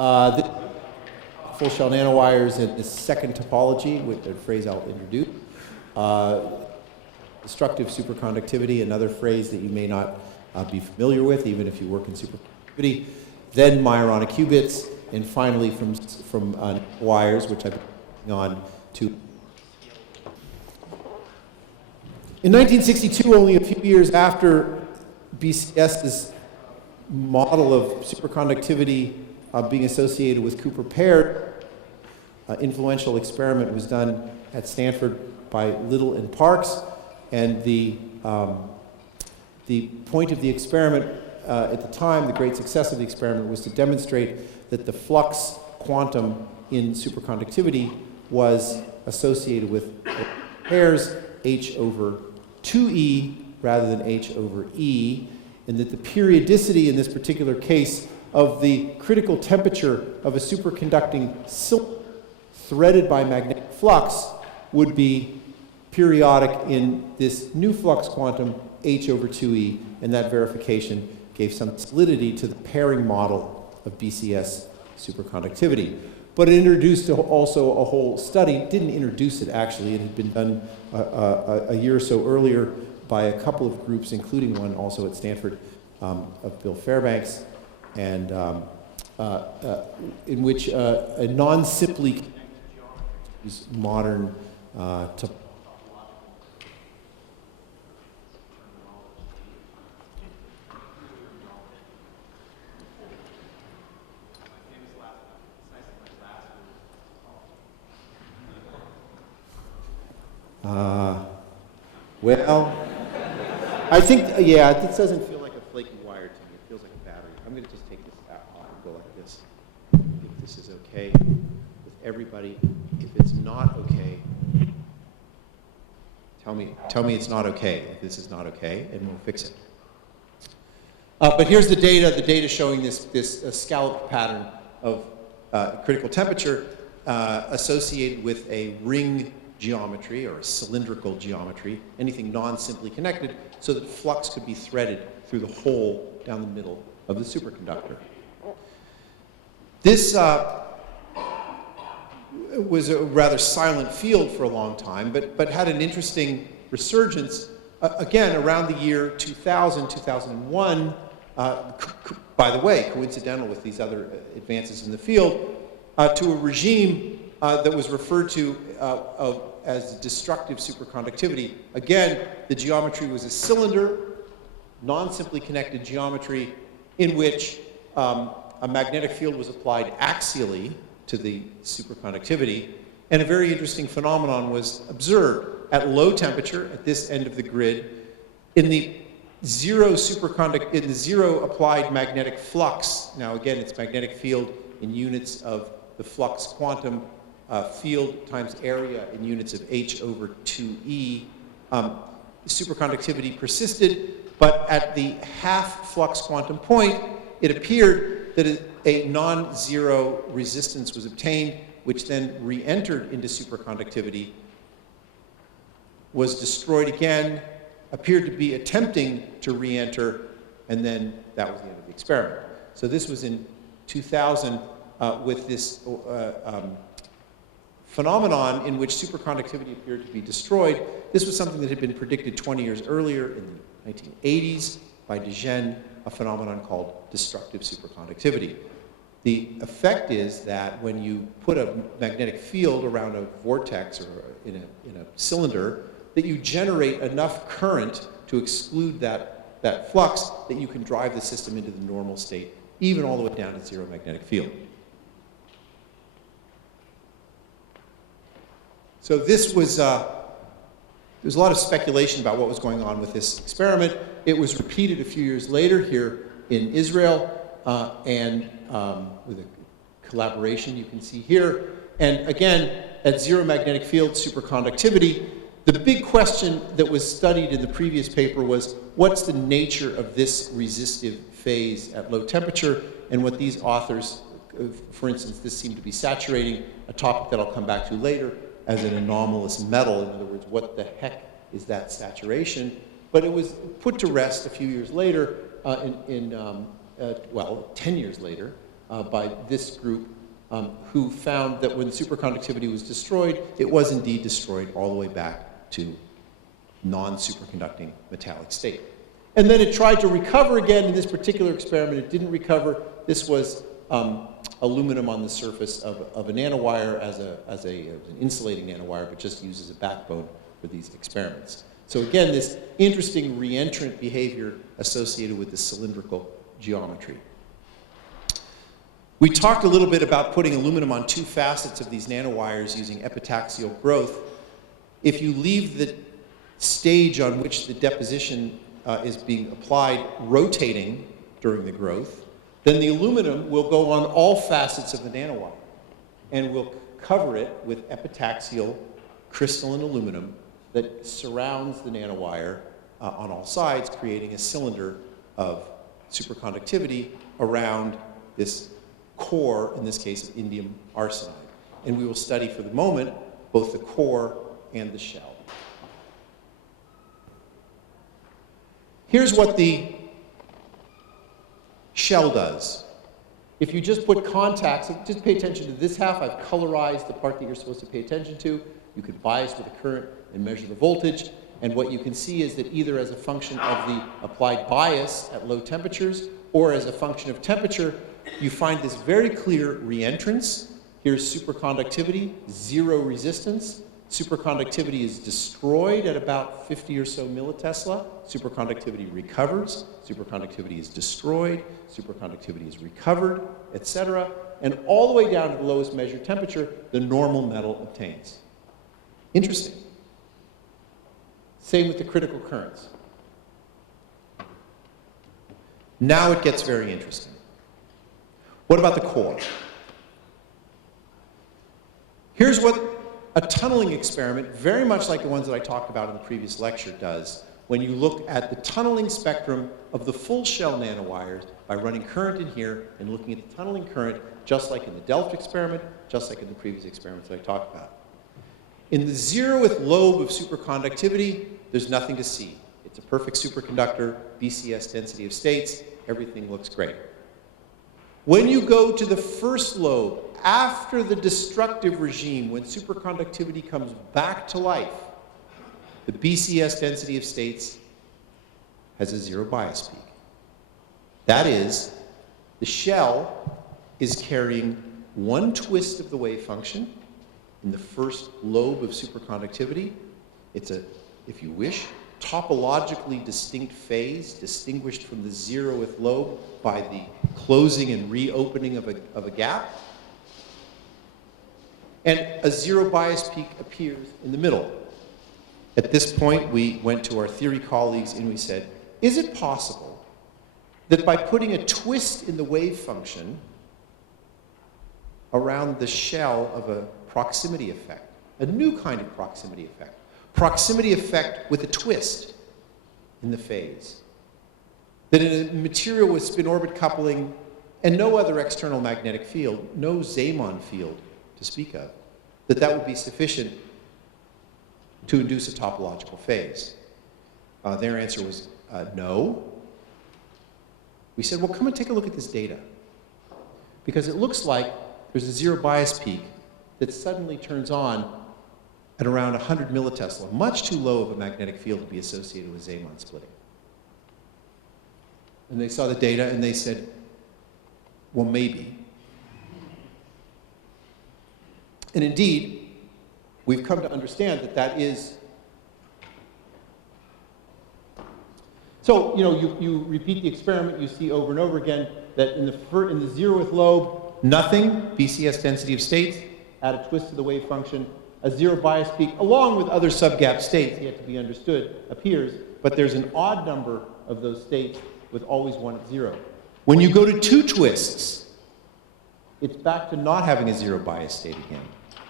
The full shell nanowires in the second topology, with a phrase I'll introduce. Destructive superconductivity, another phrase that you may not be familiar with, even if you work in superconductivity. Then Majorana qubits, and finally from wires, which I've been working on to. In 1962, only a few years after BCS's model of superconductivity being associated with Cooper pair, influential experiment was done at Stanford by Little and Parks, and the point of the experiment at the time, the great success of the experiment, was to demonstrate that the flux quantum in superconductivity was associated with pairs h over 2e rather than h over e, and that the periodicity in this particular case of the critical temperature of a superconducting cylinder threaded by magnetic flux would be periodic in this new flux quantum h over 2e, and that verification gave some solidity to the pairing model of BCS superconductivity. But it introduced also a whole study, didn't introduce it actually, it had been done a year or so earlier by a couple of groups, including one also at Stanford of Bill Fairbanks, and in which a non-simply modern topological. Well, I think, yeah, this doesn't feel like a flaky wire to me. It feels like a battery. I'm going to just take this out and go like this. If this is okay with everybody. If it's not okay, tell me it's not okay. If this is not okay, and we'll fix it. But here's the data showing this scallop pattern of critical temperature associated with a ring geometry or a cylindrical geometry, anything non-simply connected, so that flux could be threaded through the hole down the middle of the superconductor. This was a rather silent field for a long time, but had an interesting resurgence, again, around the year 2000, 2001, by the way, coincidental with these other advances in the field, to a regime that was referred to as destructive superconductivity. Again, the geometry was a cylinder, non-simply connected geometry, in which a magnetic field was applied axially to the superconductivity, and a very interesting phenomenon was observed at low temperature at this end of the grid. In the zero applied magnetic flux, now again it's magnetic field in units of the flux quantum, field times area in units of h over 2e. Superconductivity persisted, but at the half flux quantum point, it appeared that a non-zero resistance was obtained, which then re-entered into superconductivity, was destroyed again, appeared to be attempting to re-enter, and then that was the end of the experiment. So this was in 2000 with this phenomenon in which superconductivity appeared to be destroyed. This was something that had been predicted 20 years earlier in the 1980s by de Gennes, a phenomenon called destructive superconductivity. The effect is that when you put a magnetic field around a vortex or in a cylinder, that you generate enough current to exclude that flux that you can drive the system into the normal state, even all the way down to zero magnetic field. So this was, there was a lot of speculation about what was going on with this experiment. It was repeated a few years later here in Israel, and with a collaboration you can see here. And again, at zero magnetic field superconductivity, the big question that was studied in the previous paper was, what's the nature of this resistive phase at low temperature? And what these authors, for instance, this seemed to be saturating, a topic that I'll come back to later, as an anomalous metal. In other words, what the heck is that saturation? But it was put to rest a few years later, well, 10 years later, by this group, who found that when superconductivity was destroyed, it was indeed destroyed all the way back to non-superconducting metallic state. And then it tried to recover again in this particular experiment. It didn't recover. This was aluminum on the surface of a nanowire as an insulating nanowire, but just used as a backbone for these experiments. So again, this interesting reentrant behavior associated with the cylindrical geometry. We talked a little bit about putting aluminum on two facets of these nanowires using epitaxial growth. If you leave the stage on which the deposition is being applied rotating during the growth, then the aluminum will go on all facets of the nanowire and will cover it with epitaxial crystalline aluminum that surrounds the nanowire on all sides, creating a cylinder of superconductivity around this core, in this case of indium arsenide. And we will study for the moment both the core and the shell. Here's what the shell does. If you just put contacts, just pay attention to this half. I've colorized the part that you're supposed to pay attention to. You could bias with a current and measure the voltage. And what you can see is that either as a function of the applied bias at low temperatures or as a function of temperature, you find this very clear reentrance. Here's superconductivity, zero resistance. Superconductivity is destroyed at about 50 or so millitesla. Superconductivity recovers. Superconductivity is destroyed. Superconductivity is recovered, etc. And all the way down to the lowest measured temperature, the normal metal obtains. Interesting. Same with the critical currents. Now it gets very interesting. What about the core? Here's what a tunneling experiment, very much like the ones that I talked about in the previous lecture, does when you look at the tunneling spectrum of the full shell nanowires by running current in here and looking at the tunneling current, just like in the Delft experiment, just like in the previous experiments that I talked about. In the zeroth lobe of superconductivity, there's nothing to see. It's a perfect superconductor, BCS density of states, everything looks great. When you go to the first lobe, after the destructive regime, when superconductivity comes back to life, the BCS density of states has a zero bias peak. That is, the shell is carrying one twist of the wave function in the first lobe of superconductivity. It's a, if you wish, topologically distinct phase, distinguished from the zeroth lobe by the closing and reopening of a gap. And a zero bias peak appears in the middle. At this point, we went to our theory colleagues and we said, is it possible that by putting a twist in the wave function around the shell of a proximity effect, a new kind of proximity effect with a twist in the phase, that in a material with spin-orbit coupling and no other external magnetic field, no Zeeman field to speak of, that would be sufficient to induce a topological phase? Their answer was no. We said, well, come and take a look at this data. Because it looks like there's a zero bias peak that suddenly turns on at around 100 millitesla, much too low of a magnetic field to be associated with Zeeman splitting. And they saw the data and they said, well, maybe. And indeed, we've come to understand that that is. So, you know, you repeat the experiment, you see over and over again that in the zeroth lobe, nothing, BCS density of states, add a twist to the wave function, a zero bias peak, along with other subgap states, yet to be understood, appears, but there's an odd number of those states with always one at zero. When you go to two twists, it's back to not having a zero bias state again.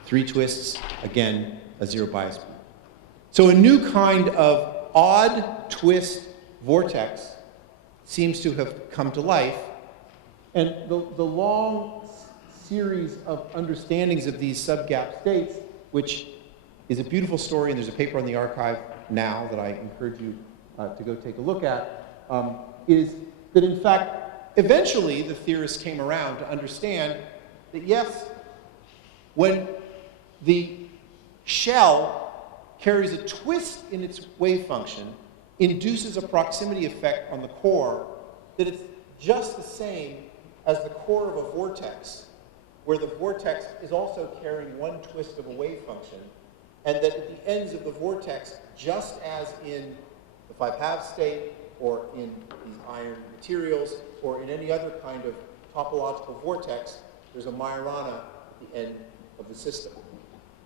Three twists, again, a zero bias peak. So a new kind of odd twist vortex seems to have come to life, and the long series of understandings of these subgap states, which is a beautiful story, and there's a paper on the archive now that I encourage you to go take a look at, is that in fact eventually, the theorists came around to understand that, yes, when the shell carries a twist in its wave function, induces a proximity effect on the core, that it's just the same as the core of a vortex, where the vortex is also carrying one twist of a wave function, and that at the ends of the vortex, just as in the 5-half state, or in these iron materials, or in any other kind of topological vortex, there's a Majorana at the end of the system.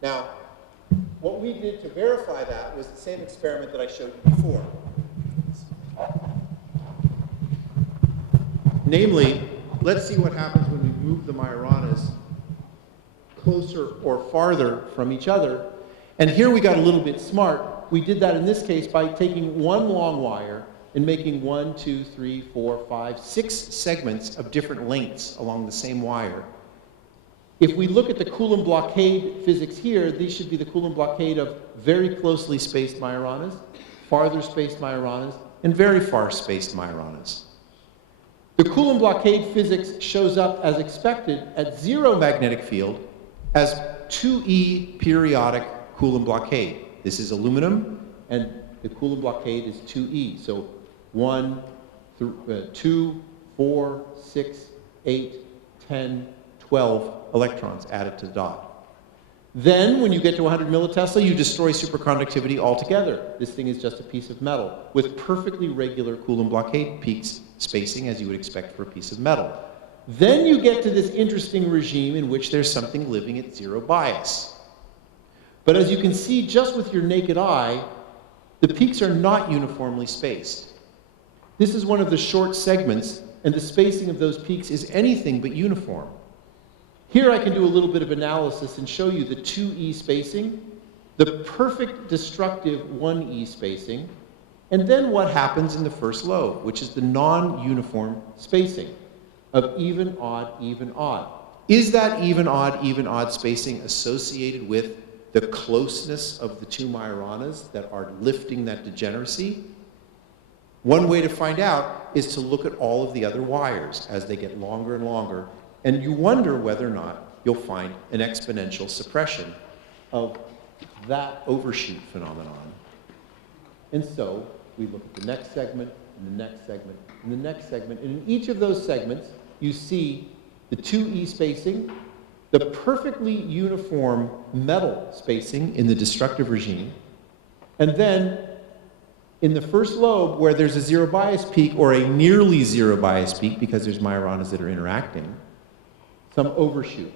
Now, what we did to verify that was the same experiment that I showed you before. Namely, let's see what happens when we move the Majoranas closer or farther from each other. And here we got a little bit smart. We did that in this case by taking one long wire and making 1, 2, 3, 4, 5, 6 segments of different lengths along the same wire. If we look at the Coulomb blockade physics here, these should be the Coulomb blockade of very closely spaced Majoranas, farther spaced Majoranas, and very far spaced Majoranas. The Coulomb blockade physics shows up as expected at 0 magnetic field as 2e periodic Coulomb blockade. This is aluminum, and the Coulomb blockade is 2e. So 1, 2, 4, 6, 8, 10, 12 electrons added to the dot. Then, when you get to 100 millitesla, you destroy superconductivity altogether. This thing is just a piece of metal with perfectly regular Coulomb blockade peaks spacing, as you would expect for a piece of metal. Then you get to this interesting regime in which there's something living at 0 bias. But as you can see just with your naked eye, the peaks are not uniformly spaced. This is one of the short segments, and the spacing of those peaks is anything but uniform. Here I can do a little bit of analysis and show you the 2e spacing, the perfect destructive 1e spacing, and then what happens in the first lobe, which is the non-uniform spacing of even, odd, even, odd. Is that even, odd spacing associated with the closeness of the 2 Majoranas that are lifting that degeneracy? One way to find out is to look at all of the other wires as they get longer and longer, and you wonder whether or not you'll find an exponential suppression of that overshoot phenomenon. And so we look at the next segment, and the next segment, and the next segment, and in each of those segments, you see the 2e spacing, the perfectly uniform metal spacing in the destructive regime, and then in the first lobe, where there's a 0 bias peak or a nearly 0 bias peak because there's Majoranas that are interacting, some overshoot.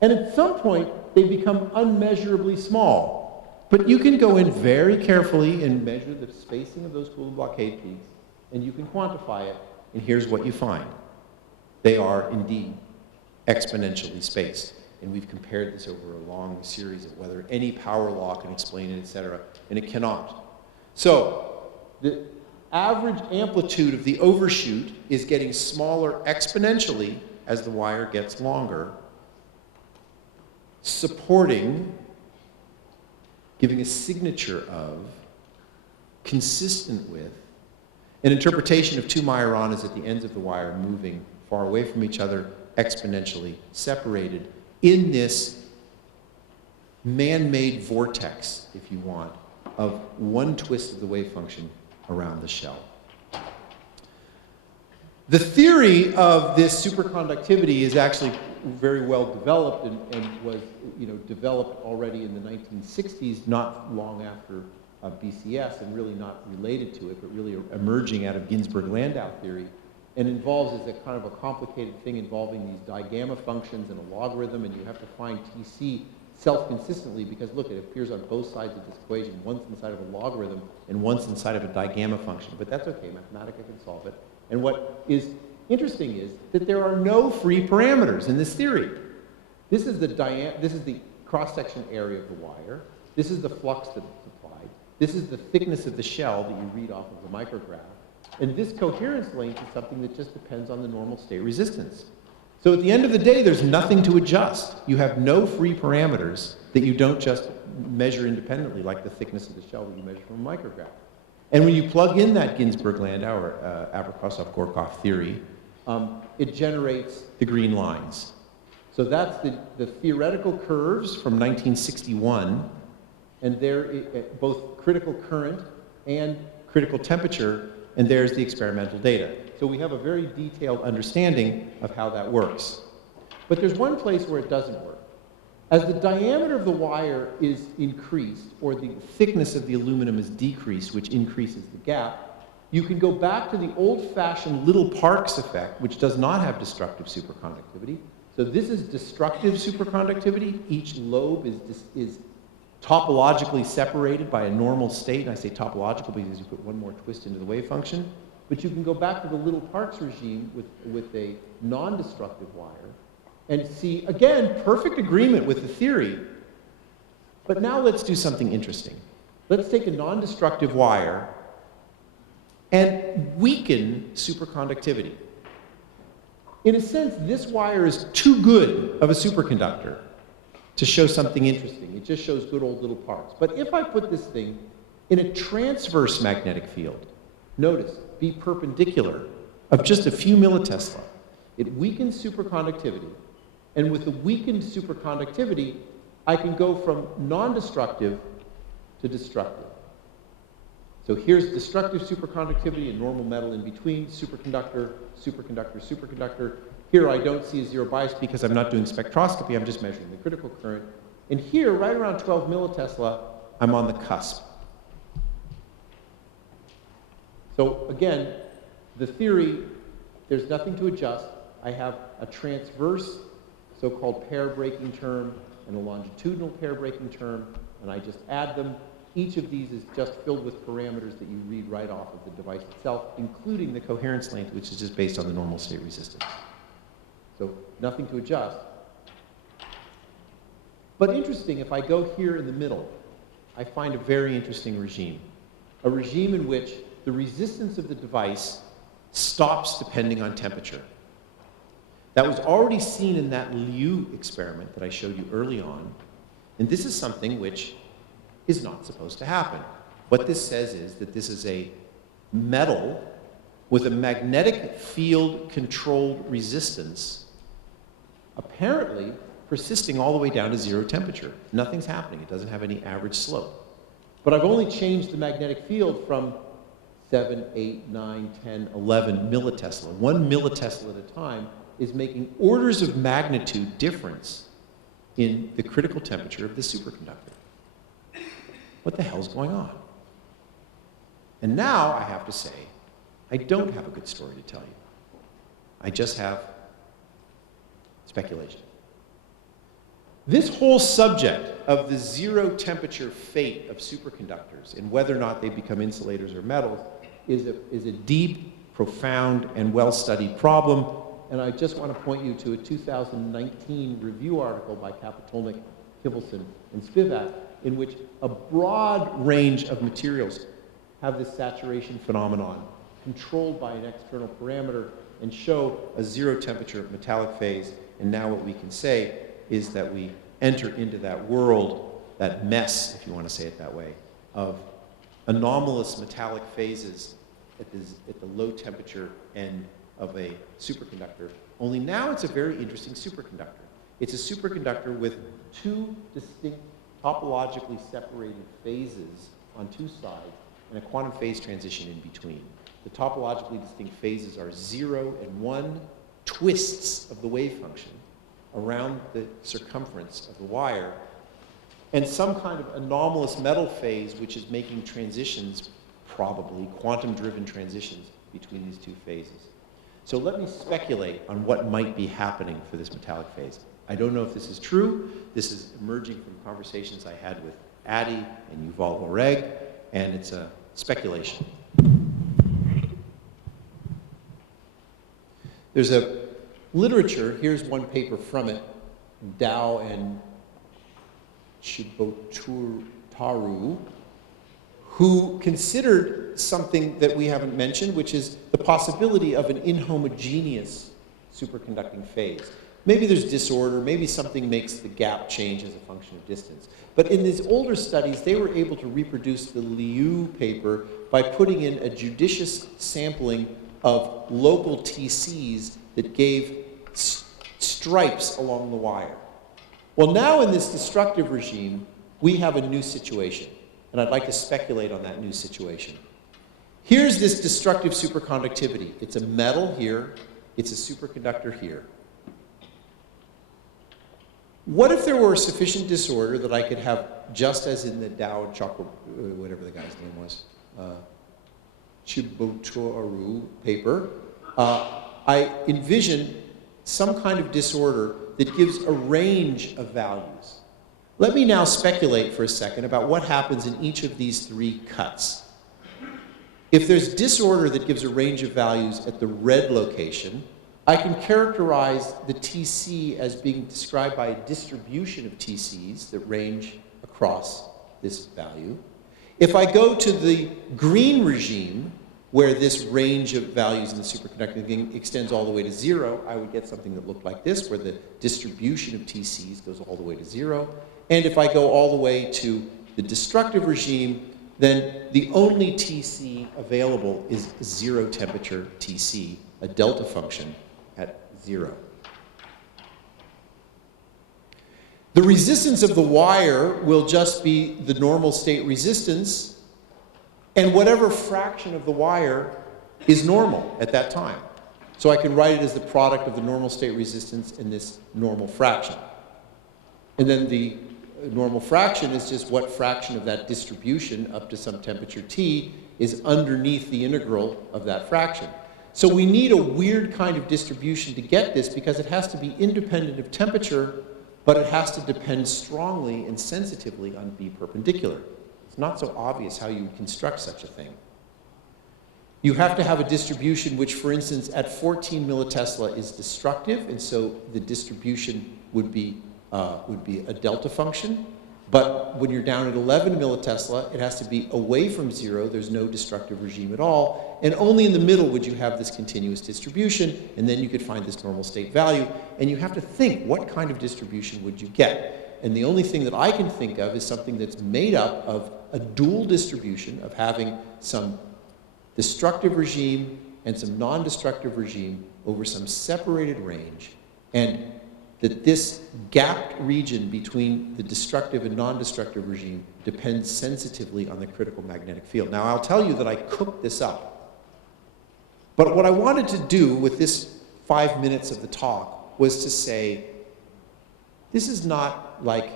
And at some point, they become unmeasurably small. But you can go in very carefully and measure the spacing of those Coulomb blockade peaks, and you can quantify it, and here's what you find. They are indeed exponentially spaced. And we've compared this over a long series of whether any power law can explain it, et cetera, and it cannot. So the average amplitude of the overshoot is getting smaller exponentially as the wire gets longer, supporting, giving a signature of, consistent with, an interpretation of 2 Majoranas at the ends of the wire moving far away from each other, exponentially separated in this man-made vortex, if you want, of one twist of the wave function around the shell. The theory of this superconductivity is actually very well developed and was developed already in the 1960s, not long after BCS, and really not related to it, but really emerging out of Ginzburg-Landau theory, and involves as a kind of a complicated thing involving these digamma functions and a logarithm, and you have to find TC self-consistently because, look, it appears on both sides of this equation, once inside of a logarithm and once inside of a digamma function. But that's okay, Mathematica can solve it. And what is interesting is that there are no free parameters in this theory. This is the cross-section area of the wire. This is the flux that it's applied. This is the thickness of the shell that you read off of the micrograph. And this coherence length is something that just depends on the normal state resistance. So at the end of the day, there's nothing to adjust. You have no free parameters that you don't just measure independently, like the thickness of the shell that you measure from a micrograph. And when you plug in that Ginzburg-Landau or Abrikosov-Gorkov theory, it generates the green lines. So that's the theoretical curves from 1961, and there both critical current and critical temperature, and there's the experimental data. So we have a very detailed understanding of how that works. But there's one place where it doesn't work. As the diameter of the wire is increased, or the thickness of the aluminum is decreased, which increases the gap, you can go back to the old-fashioned little Parks effect, which does not have destructive superconductivity. So this is destructive superconductivity. Each lobe is topologically separated by a normal state. And I say topological because you put one more twist into the wave function. But you can go back to the little Parks regime with a non-destructive wire and see, again, perfect agreement with the theory. But now let's do something interesting. Let's take a non-destructive wire and weaken superconductivity. In a sense, this wire is too good of a superconductor to show something interesting. It just shows good old little Parks. But if I put this thing in a transverse magnetic field, notice, be perpendicular, of just a few millitesla, it weakens superconductivity. And with the weakened superconductivity, I can go from non-destructive to destructive. So here's destructive superconductivity, a normal metal in between, superconductor, superconductor, superconductor. Here I don't see a zero bias because I'm not doing spectroscopy, I'm just measuring the critical current. And here, right around 12 millitesla, I'm on the cusp. So again, the theory, there's nothing to adjust. I have a transverse so-called pair breaking term and a longitudinal pair breaking term, and I just add them. Each of these is just filled with parameters that you read right off of the device itself, including the coherence length, which is just based on the normal state resistance. So nothing to adjust. But interesting, if I go here in the middle, I find a very interesting regime. A regime in which the resistance of the device stops depending on temperature. That was already seen in that Liu experiment that I showed you early on. And this is something which is not supposed to happen. What this says is that this is a metal with a magnetic field controlled resistance, apparently persisting all the way down to zero temperature. Nothing's happening. It doesn't have any average slope. But I've only changed the magnetic field from 7, 8, 9, 10, 11 millitesla. 1 millitesla at a time is making orders of magnitude difference in the critical temperature of the superconductor. What the hell's going on? And now I have to say, I don't have a good story to tell you. I just have speculation. This whole subject of the zero temperature fate of superconductors and whether or not they become insulators or metals is a deep, profound, and well-studied problem. And I just want to point you to a 2019 review article by Kapitolnik, Kivelson, and Spivak, in which a broad range of materials have this saturation phenomenon controlled by an external parameter and show a zero temperature metallic phase. And now what we can say is that we enter into that world, that mess, if you want to say it that way, of anomalous metallic phases at the low temperature end of a superconductor. Only now it's a very interesting superconductor. It's a superconductor with two distinct topologically separated phases on two sides and a quantum phase transition in between. The topologically distinct phases are 0 and 1 twists of the wave function around the circumference of the wire, and some kind of anomalous metal phase which is making transitions, probably quantum-driven transitions between these two phases. So let me speculate on what might be happening for this metallic phase. I don't know if this is true. This is emerging from conversations I had with Addy and Yuval Oreg, and it's a speculation. There's a literature, here's one paper from it, Dao and Chiboturu, who considered something that we haven't mentioned, which is the possibility of an inhomogeneous superconducting phase. Maybe there's disorder, maybe something makes the gap change as a function of distance. But in these older studies, they were able to reproduce the Liu paper by putting in a judicious sampling of local TCs that gave stripes along the wire. Well, now in this destructive regime, we have a new situation, and I'd like to speculate on that new situation. Here's this destructive superconductivity. It's a metal here, it's a superconductor here. What if there were a sufficient disorder that I could have, just as in the Dow Chokra, whatever the guy's name was, Chibotoru paper, I envision some kind of disorder that gives a range of values. Let me now speculate for a second about what happens in each of these three cuts. If there's disorder that gives a range of values at the red location, I can characterize the TC as being described by a distribution of TCs that range across this value. If I go to the green regime, where this range of values in the superconducting extends all the way to 0, I would get something that looked like this, where the distribution of TCs goes all the way to 0. And if I go all the way to the destructive regime, then the only TC available is 0 temperature TC, a delta function at 0. The resistance of the wire will just be the normal state resistance, and whatever fraction of the wire is normal at that time. So I can write it as the product of the normal state resistance and this normal fraction. And then the normal fraction is just what fraction of that distribution up to some temperature T is underneath the integral of that fraction. So we need a weird kind of distribution to get this, because it has to be independent of temperature, but it has to depend strongly and sensitively on B perpendicular. It's not so obvious how you would construct such a thing. You have to have a distribution which, for instance, at 14 millitesla is destructive, and so the distribution would be a delta function. But when you're down at 11 millitesla, it has to be away from 0. There's no destructive regime at all. And only in the middle would you have this continuous distribution, and then you could find this normal state value. And you have to think, what kind of distribution would you get? And the only thing that I can think of is something that's made up of a dual distribution of having some destructive regime and some non-destructive regime over some separated range, and that this gapped region between the destructive and non-destructive regime depends sensitively on the critical magnetic field. Now, I'll tell you that I cooked this up. But what I wanted to do with this 5 minutes of the talk was to say, this is not like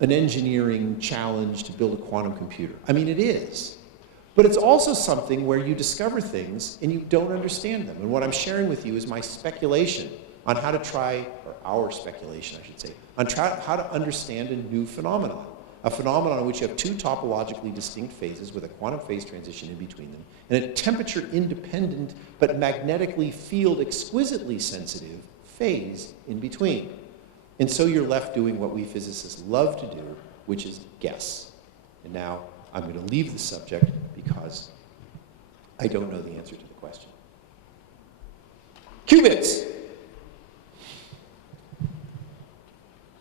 an engineering challenge to build a quantum computer. I mean, it is. But it's also something where you discover things and you don't understand them. And what I'm sharing with you is my speculation on how to try, or our speculation, I should say, on how to understand a new phenomenon. A phenomenon in which you have two topologically distinct phases with a quantum phase transition in between them, and a temperature independent but magnetically field exquisitely sensitive phase in between. And so you're left doing what we physicists love to do, which is guess. And now I'm going to leave the subject because I don't know the answer to the question. Qubits.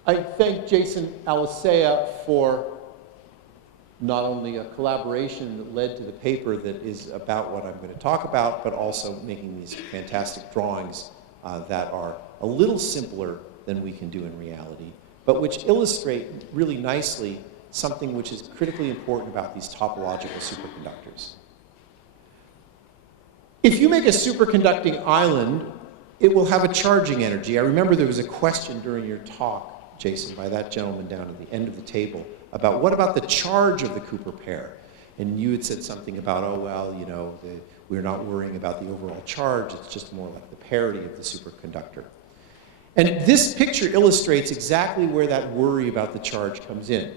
I thank Jason Alisea for not only a collaboration that led to the paper that is about what I'm going to talk about, but also making these fantastic drawings that are a little simpler than we can do in reality, but which illustrate really nicely something which is critically important about these topological superconductors. If you make a superconducting island, it will have a charging energy. I remember there was a question during your talk, Jason, by that gentleman down at the end of the table about what about the charge of the Cooper pair? And you had said something about, oh, well, you know, we're not worrying about the overall charge. It's just more like the parity of the superconductor. And this picture illustrates exactly where that worry about the charge comes in.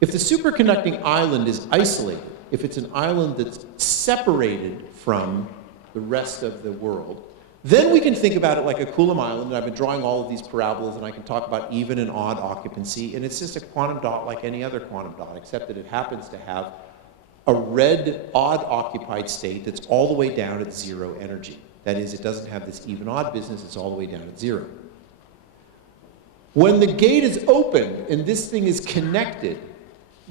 If the superconducting island is isolated, if it's an island that's separated from the rest of the world, then we can think about it like a Coulomb island, and I've been drawing all of these parabolas, and I can talk about even and odd occupancy, and it's just a quantum dot like any other quantum dot, except that it happens to have a red odd occupied state that's all the way down at 0 energy. That is, it doesn't have this even odd business, it's all the way down at 0. When the gate is open and this thing is connected,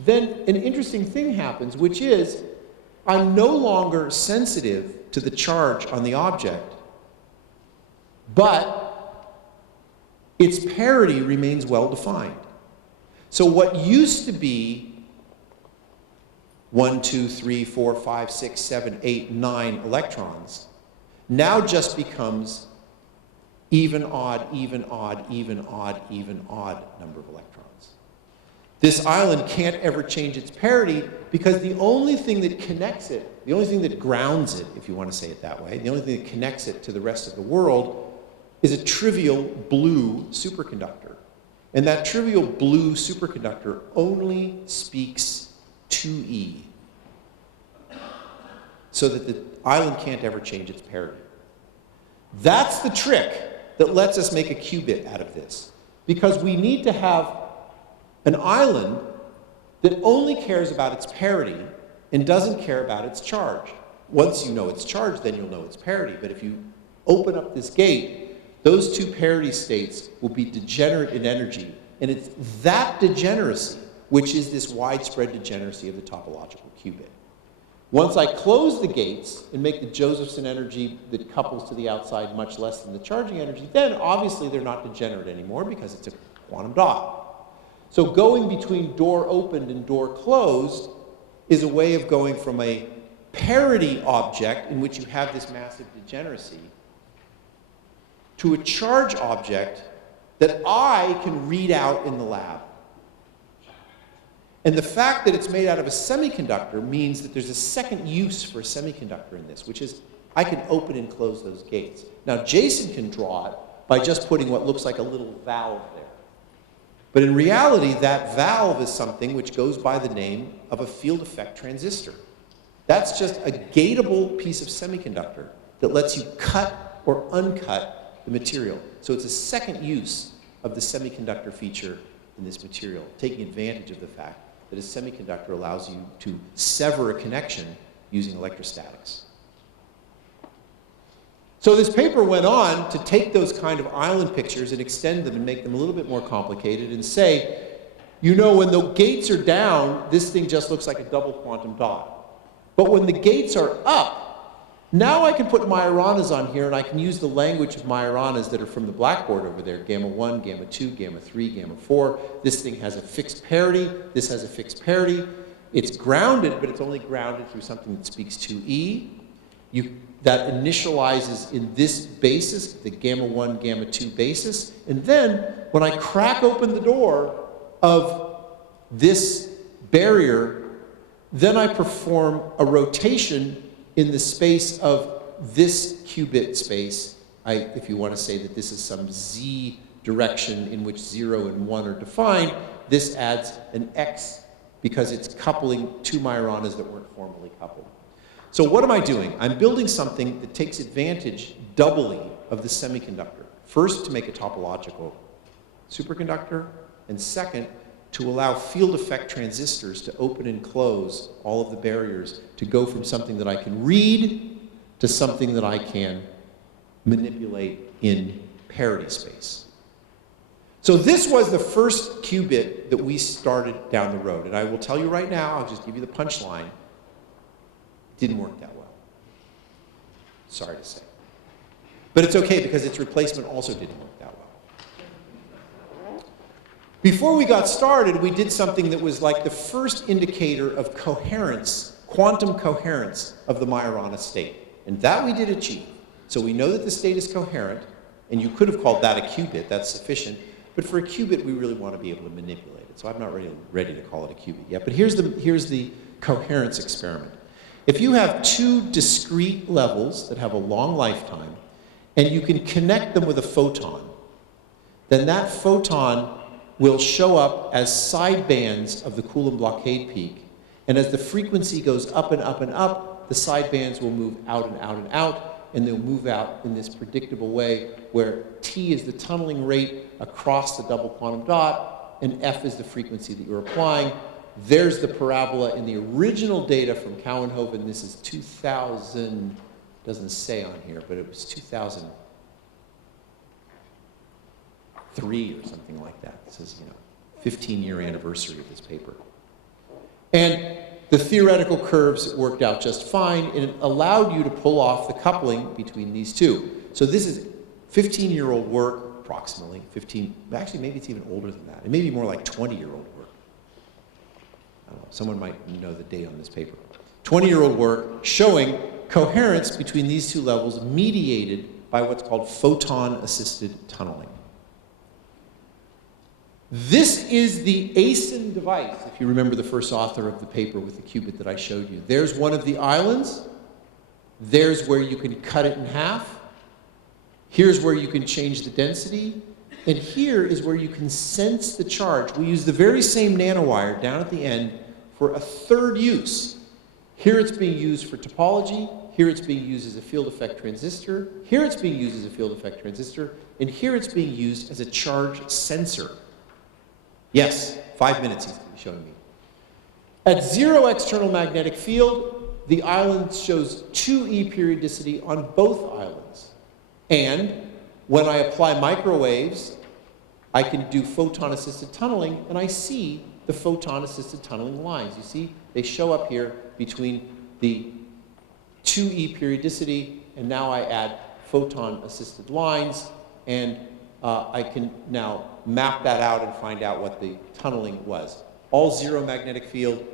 then an interesting thing happens, which is I'm no longer sensitive to the charge on the object, but its parity remains well defined. So what used to be 1, 2, 3, 4, 5, 6, 7, 8, 9 electrons now just becomes even, odd, even, odd, even, odd, even, odd number of electrons. This island can't ever change its parity because the only thing that connects it, the only thing that grounds it, if you want to say it that way, the only thing that connects it to the rest of the world is a trivial blue superconductor. And that trivial blue superconductor only speaks 2e, so that the island can't ever change its parity. That's the trick that lets us make a qubit out of this, because we need to have an island that only cares about its parity and doesn't care about its charge. Once you know its charge, then you'll know its parity. But if you open up this gate, those two parity states will be degenerate in energy. And it's that degeneracy which is this widespread degeneracy of the topological qubit. Once I close the gates and make the Josephson energy that couples to the outside much less than the charging energy, then obviously they're not degenerate anymore because it's a quantum dot. So going between door opened and door closed is a way of going from a parity object in which you have this massive degeneracy to a charge object that I can read out in the lab. And the fact that it's made out of a semiconductor means that there's a second use for a semiconductor in this, which is I can open and close those gates. Now, Jason can draw it by just putting what looks like a little valve there. But in reality, that valve is something which goes by the name of a field effect transistor. That's just a gateable piece of semiconductor that lets you cut or uncut the material. So it's a second use of the semiconductor feature in this material, taking advantage of the fact that a semiconductor allows you to sever a connection using electrostatics. So this paper went on to take those kind of island pictures and extend them and make them a little bit more complicated and say, you know, when the gates are down, this thing just looks like a double quantum dot. But when the gates are up, now I can put Majoranas on here and I can use the language of Majoranas that are from the blackboard over there, gamma 1, gamma 2, gamma 3, gamma 4. This thing has a fixed parity. This has a fixed parity. It's grounded, but it's only grounded through something that speaks 2e. That initializes in this basis, the gamma 1, gamma 2 basis. And then when I crack open the door of this barrier, then I perform a rotation in the space of this qubit space. If you want to say that this is some z direction in which 0 and 1 are defined, this adds an x because it's coupling two Majoranas that weren't formally coupled. So what am I doing? I'm building something that takes advantage doubly of the semiconductor. First, to make a topological superconductor, and second, to allow field effect transistors to open and close all of the barriers to go from something that I can read to something that I can manipulate in parity space. So this was the first qubit that we started down the road. And I will tell you right now, I'll just give you the punchline. Didn't work that well. Sorry to say. But it's okay because its replacement also didn't work that well. Before we got started, we did something that was like the first indicator of coherence, quantum coherence of the Majorana state. And that we did achieve. So we know that the state is coherent, and you could have called that a qubit, that's sufficient. But for a qubit, we really want to be able to manipulate it. So I'm not ready to call it a qubit yet. But here's the coherence experiment. If you have two discrete levels that have a long lifetime, and you can connect them with a photon, then that photon will show up as side bands of the Coulomb blockade peak. And as the frequency goes up and up and up, the side bands will move out and out and out, and they'll move out in this predictable way where T is the tunneling rate across the double quantum dot, and F is the frequency that you're applying. There's the parabola in the original data from Cowenhoven. This is 2000, doesn't say on here, but it was 2003 or something like that. This is, 15-year anniversary of this paper. And the theoretical curves worked out just fine, and it allowed you to pull off the coupling between these two. So this is 15-year-old work, approximately 15, actually maybe it's even older than that. It may be more like 20-year-old work. I don't know, someone might know the date on this paper. 20-year-old work showing coherence between these two levels mediated by what's called photon-assisted tunneling. This is the ASIN device, if you remember the first author of the paper with the qubit that I showed you. There's one of the islands. There's where you can cut it in half. Here's where you can change the density. And here is where you can sense the charge. We use the very same nanowire down at the end for a third use. Here it's being used for topology. Here it's being used as a field effect transistor. Here it's being used as a field effect transistor. And here it's being used as a charge sensor. Yes, 5 minutes he's showing me. At 0 external magnetic field, the island shows 2e periodicity on both islands. And when I apply microwaves, I can do photon-assisted tunneling, and I see the photon-assisted tunneling lines. You see, they show up here between the 2e periodicity, and now I add photon-assisted lines, and I can now map that out and find out what the tunneling was. All 0 magnetic field,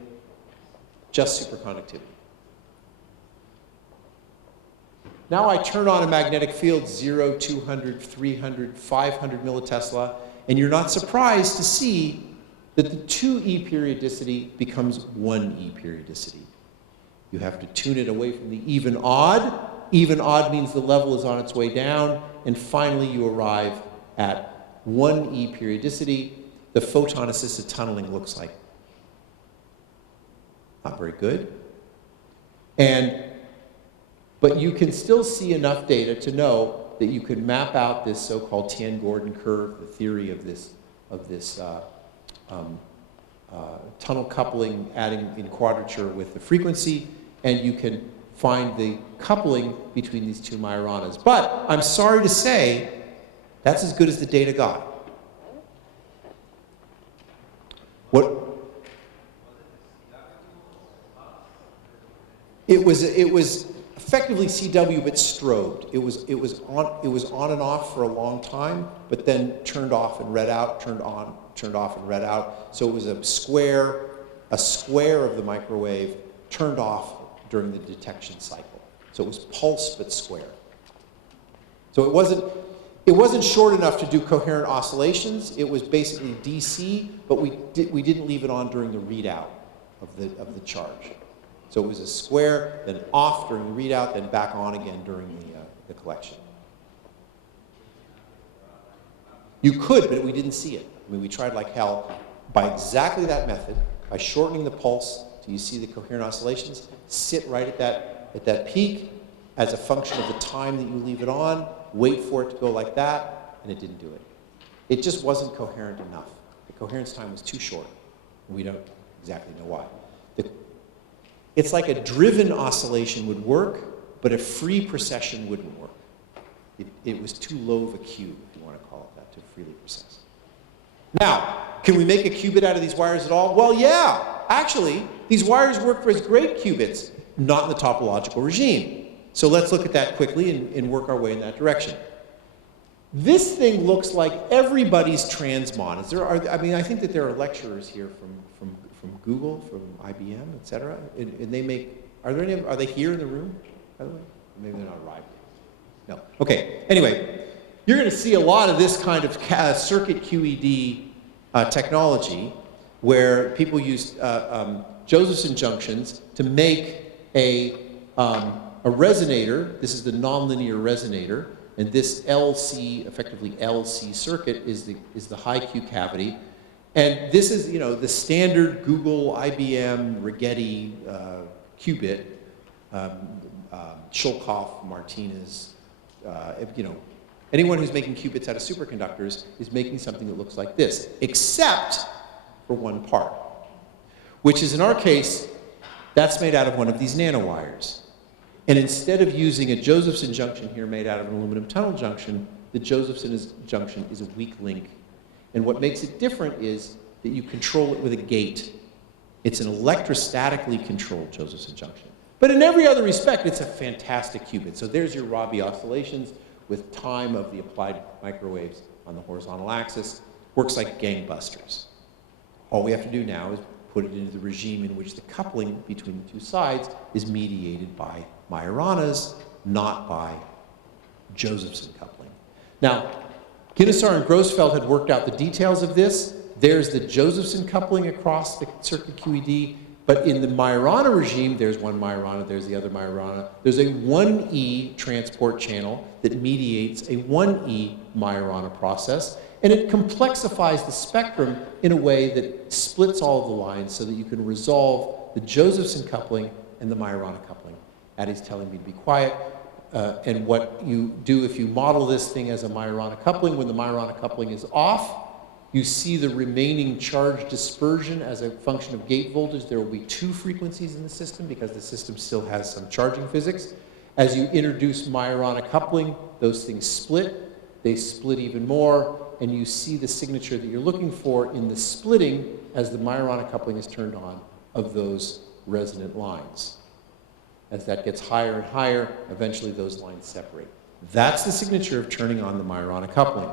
just superconductivity. Now I turn on a magnetic field 0, 200, 300, 500 millitesla, and you're not surprised to see that the 2e periodicity becomes 1e periodicity. You have to tune it away from the even odd. Even odd means the level is on its way down, and finally you arrive at 1e periodicity. The photon-assisted tunneling looks like not very good. But you can still see enough data to know that you could map out this so-called Tan-Gordon curve, the theory of this tunnel coupling adding in quadrature with the frequency, and you can find the coupling between these two Majoranas. But I'm sorry to say, that's as good as the data got. It was effectively CW but strobed. It was on and off for a long time, but then turned off and read out, turned on, turned off and read out. So it was a square of the microwave turned off during the detection cycle. So it was pulsed but square. So it wasn't short enough to do coherent oscillations. It was basically DC, but we didn't leave it on during the readout of the charge. So it was a square, then off during the readout, then back on again during the collection. You could, but we didn't see it. I mean, we tried like hell by exactly that method, by shortening the pulse till you see the coherent oscillations, sit right at that peak as a function of the time that you leave it on, wait for it to go like that, and it didn't do it. It just wasn't coherent enough. The coherence time was too short. We don't exactly know why. It's like a driven oscillation would work, but a free precession wouldn't work. It was too low of a Q, if you want to call it that, to freely precess. Now, can we make a qubit out of these wires at all? Well, yeah. Actually, these wires work as great qubits, not in the topological regime. So let's look at that quickly and work our way in that direction. This thing looks like everybody's transmon. I think that there are lecturers here from Google, from IBM, et cetera, and they make, are they here in the room, by the way? Maybe they're not arrived. No. Okay, anyway, you're going to see a lot of this kind of circuit QED technology where people use Josephson junctions to make a resonator. This is the nonlinear resonator, and this LC, effectively LC circuit, is the high Q cavity. And this is, the standard Google, IBM, Rigetti qubit, Sholkoff, Martinez, anyone who's making qubits out of superconductors is making something that looks like this, except for one part, which is in our case, that's made out of one of these nanowires. And instead of using a Josephson junction here made out of an aluminum tunnel junction, the Josephson junction is a weak link. And what makes it different is that you control it with a gate. It's an electrostatically controlled Josephson junction. But in every other respect, it's a fantastic qubit. So there's your Rabi oscillations with time of the applied microwaves on the horizontal axis. Works like gangbusters. All we have to do now is put it into the regime in which the coupling between the two sides is mediated by Majoranas, not by Josephson coupling. Now, Ginnisar and Grossfeld had worked out the details of this. There's the Josephson coupling across the circuit QED, but in the Majorana regime, there's one Majorana, there's the other Majorana. There's a 1E transport channel that mediates a 1E Majorana process, and it complexifies the spectrum in a way that splits all of the lines so that you can resolve the Josephson coupling and the Majorana coupling. Addie's telling me to be quiet. And what you do if you model this thing as a Majorana coupling, when the Majorana coupling is off, you see the remaining charge dispersion as a function of gate voltage. There will be two frequencies in the system because the system still has some charging physics. As you introduce Majorana coupling, those things split. They split even more, and you see the signature that you're looking for in the splitting as the Majorana coupling is turned on of those resonant lines. As that gets higher and higher, eventually those lines separate. That's the signature of turning on the Majorana coupling.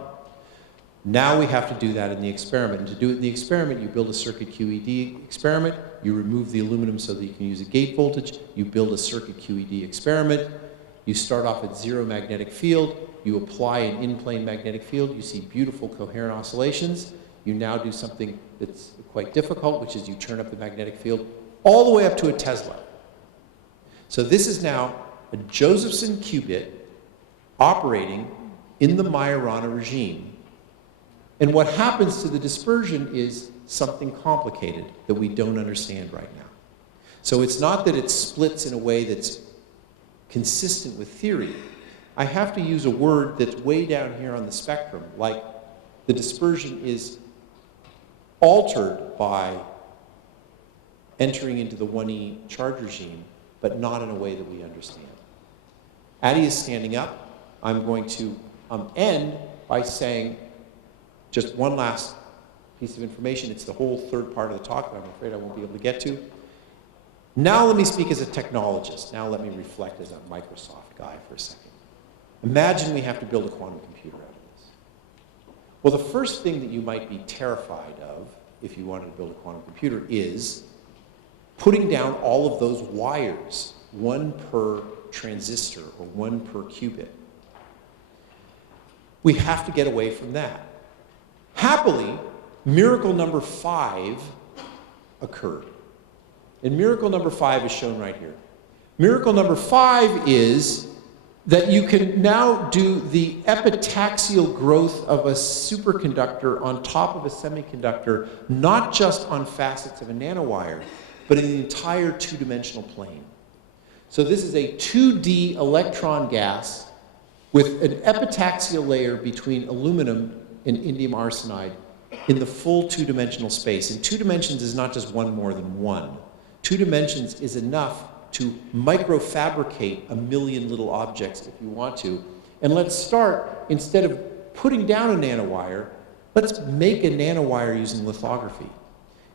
Now we have to do that in the experiment. And to do it in the experiment, you build a circuit QED experiment, you remove the aluminum so that you can use a gate voltage, you build a circuit QED experiment, you start off at zero magnetic field, you apply an in-plane magnetic field, you see beautiful coherent oscillations. You now do something that's quite difficult, which is you turn up the magnetic field all the way up to a Tesla. So this is now a Josephson qubit operating in the Majorana regime. And what happens to the dispersion is something complicated that we don't understand right now. So it's not that it splits in a way that's consistent with theory. I have to use a word that's way down here on the spectrum, like the dispersion is altered by entering into the 1E charge regime, but not in a way that we understand. Addie is standing up. I'm going to end by saying just one last piece of information. It's the whole third part of the talk that I'm afraid I won't be able to get to. Now let me speak as a technologist. Now let me reflect as a Microsoft guy for a second. Imagine we have to build a quantum computer out of this. Well, the first thing that you might be terrified of if you wanted to build a quantum computer is putting down all of those wires, one per transistor or one per qubit. We have to get away from that. Happily, miracle number 5 occurred. And miracle number 5 is shown right here. Miracle number 5 is that you can now do the epitaxial growth of a superconductor on top of a semiconductor, not just on facets of a nanowire, but in the entire two-dimensional plane. So this is a 2D electron gas with an epitaxial layer between aluminum and indium arsenide in the full two-dimensional space. And 2 dimensions is not just one more than one. 2 dimensions is enough to microfabricate a million little objects if you want to. And let's start, instead of putting down a nanowire, let's make a nanowire using lithography.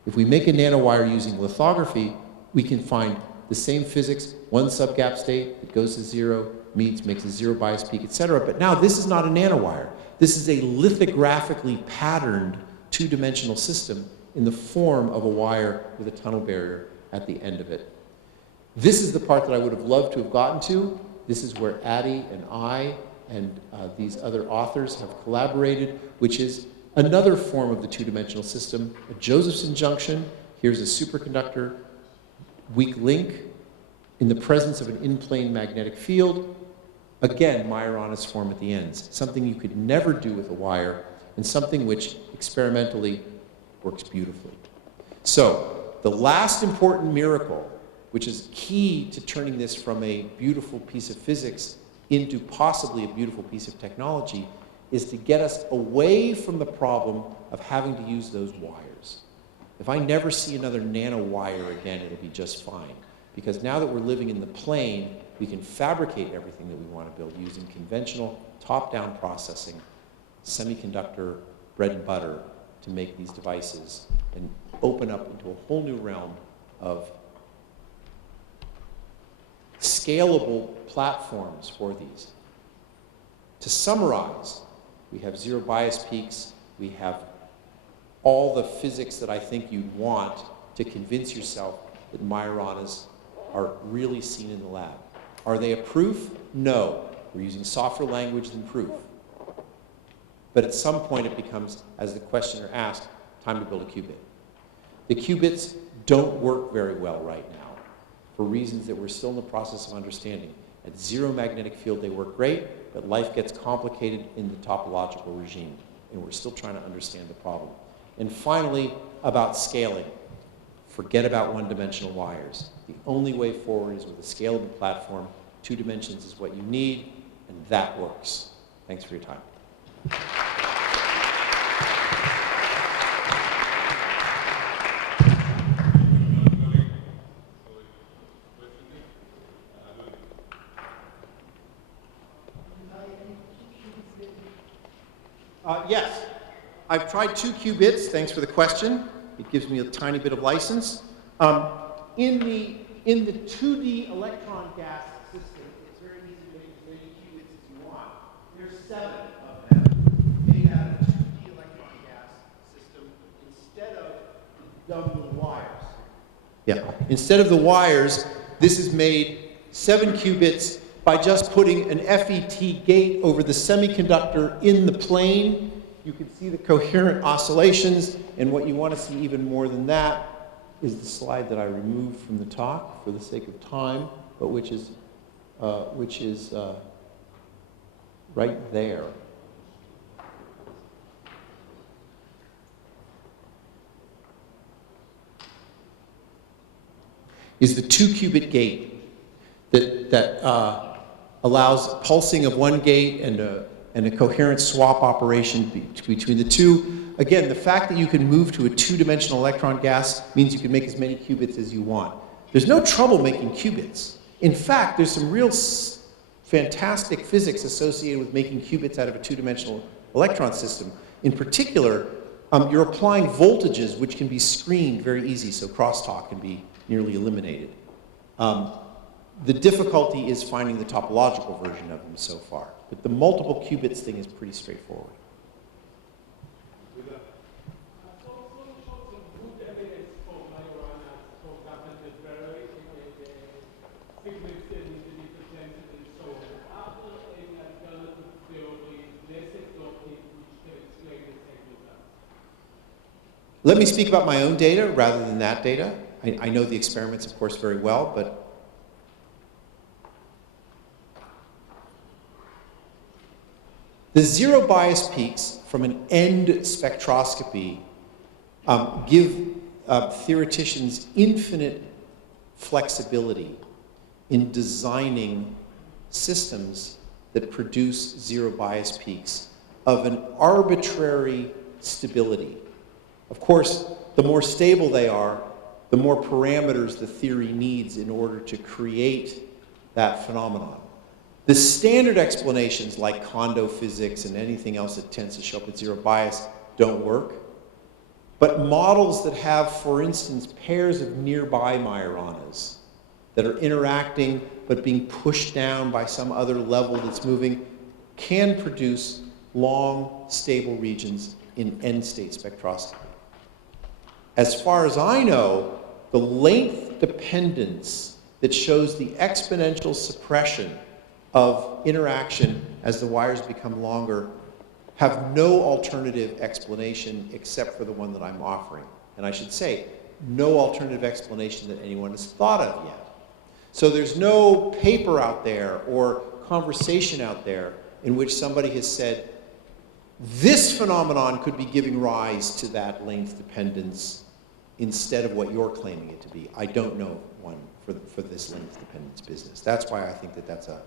If we make a nanowire using lithography, we can find the same physics, one subgap state, it goes to 0, meets, makes a 0 bias peak, etc. But now this is not a nanowire. This is a lithographically patterned two-dimensional system in the form of a wire with a tunnel barrier at the end of it. This is the part that I would have loved to have gotten to. This is where Addie and I and these other authors have collaborated, which is another form of the two-dimensional system, a Josephson junction. Here's a superconductor, weak link, in the presence of an in-plane magnetic field. Again, Majoranas form at the ends, something you could never do with a wire, and something which experimentally works beautifully. So, the last important miracle, which is key to turning this from a beautiful piece of physics into possibly a beautiful piece of technology, is to get us away from the problem of having to use those wires. If I never see another nanowire again, it'll be just fine. Because now that we're living in the plane, we can fabricate everything that we want to build using conventional top-down processing, semiconductor bread and butter to make these devices. And open up into a whole new realm of scalable platforms for these. To summarize, we have zero bias peaks, we have all the physics that I think you'd want to convince yourself that Majoranas are really seen in the lab. Are they a proof? No. We're using softer language than proof. But at some point it becomes, as the questioner asked, time to build a qubit. The qubits don't work very well right now for reasons that we're still in the process of understanding. At zero magnetic field they work great, but life gets complicated in the topological regime, and we're still trying to understand the problem. And finally, about scaling. Forget about one-dimensional wires. The only way forward is with a scalable platform. 2 dimensions is what you need, and that works. Thanks for your time. Yes, I've tried 2 qubits. Thanks for the question. It gives me a tiny bit of license. In the 2D electron gas system, it's very easy to make as many qubits as you want. There's 7 of them made out of 2D electron gas system instead of the dumb little wires. Yeah, instead of the wires, this is made 7 qubits by just putting an FET gate over the semiconductor in the plane. You can see the coherent oscillations, and what you want to see even more than that is the slide that I removed from the talk for the sake of time, but which is right there. Is the 2-qubit gate that allows pulsing of one gate and a coherent swap operation between the two. Again, the fact that you can move to a 2-dimensional electron gas means you can make as many qubits as you want. There's no trouble making qubits. In fact, there's some real fantastic physics associated with making qubits out of a 2-dimensional electron system. In particular, you're applying voltages which can be screened very easy, so crosstalk can be nearly eliminated. The difficulty is finding the topological version of them so far. But the multiple qubits thing is pretty straightforward. Let me speak about my own data rather than that data. I know the experiments, of course, very well, but the zero bias peaks from an end spectroscopy give theoreticians infinite flexibility in designing systems that produce zero bias peaks of an arbitrary stability. Of course, the more stable they are, the more parameters the theory needs in order to create that phenomenon. The standard explanations like Kondo physics and anything else that tends to show up at zero bias don't work. But models that have, for instance, pairs of nearby Majoranas that are interacting but being pushed down by some other level that's moving can produce long, stable regions in end-state spectroscopy. As far as I know, the length dependence that shows the exponential suppression of interaction as the wires become longer have no alternative explanation except for the one that I'm offering. And I should say, no alternative explanation that anyone has thought of yet. So there's no paper out there or conversation out there in which somebody has said, this phenomenon could be giving rise to that length dependence instead of what you're claiming it to be. I don't know one for this length dependence business. That's why I think that that's a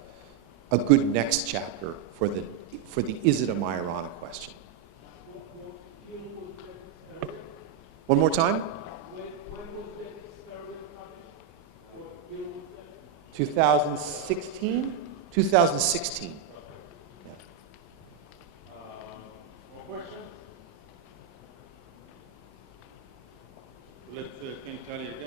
good next chapter for the is it a Majorana question. One more time? When was that experiment published? What year was that? 2016? 2016. More questions? tell you